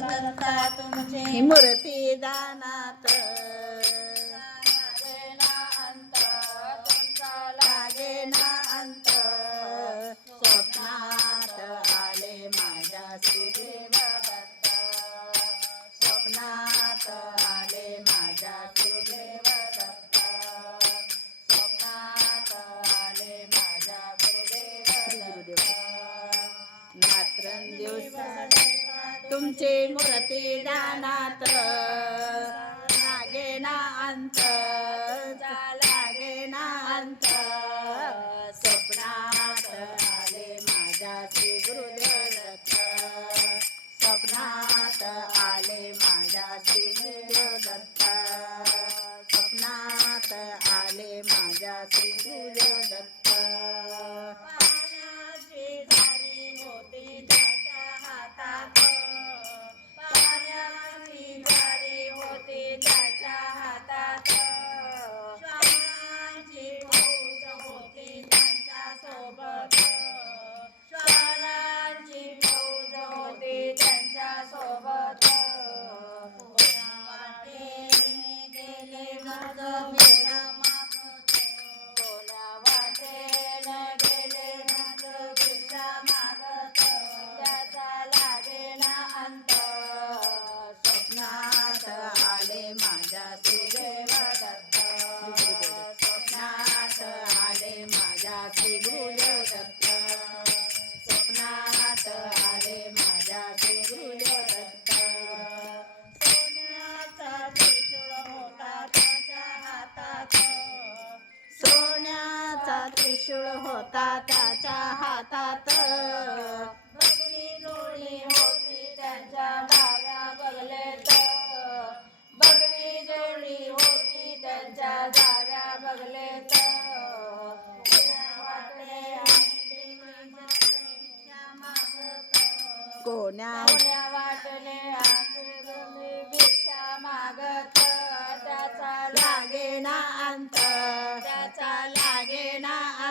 दत्ता तुमचे मूर्ती. दानात. तुमचे मूर्ती दानात लागे ना अंत लागे ना अंत. स्वप्नात आले माझ्या श्री गुरुदेव दत्त. स्वप्नात आले माझ्या श्री गुरुदेव दत्त. स्वप्नात आले माझ्या श्री गुरुदेव सोन्याचा त्रिशूळ होता त्याच्या हातात. बगरी जोडी होती त्यांच्या डाव्या बगलेत बगरी जोडी होती त्यांच्या डाव्या बगलेत वाटले कोण्या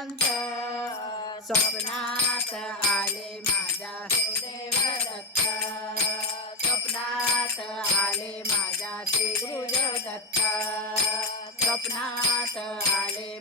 ना अंत स्वप्नात आले माझ्या देव दत्त स्वप्नात आले माझ्या श्री गुरुदेव दत्त स्वप्नात आले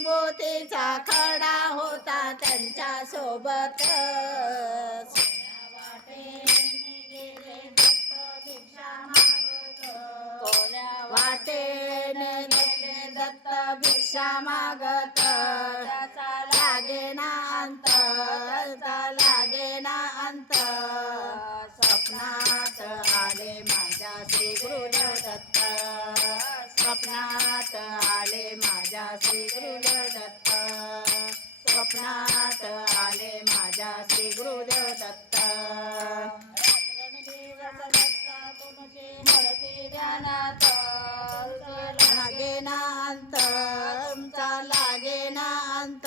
विभूतीचा खडा होता त्यांच्यासोबत वाटेने दत्त भिक्षा मागत. त्याचा लागे ना अंत त्याचा लागे ना अंत. स्वप्नात आले माझ्या श्री गुरुदेव दत्त. स्वप्नात आले श्री गुरुदेव दत्त स्वप्नात आले माझ्या श्री गुरुदेव दत्त लागे ना अंत तुमचा लागे ना अंत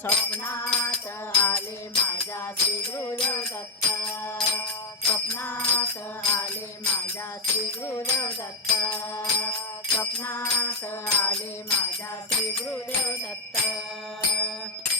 स्वप्नात आले माझ्या श्री गुरुदेव दत्त स्वप्नात आले माझ्या श्री गुरुदेव दत्त. स्वप्नात आले माझ्या श्री गुरुदेव दत्त.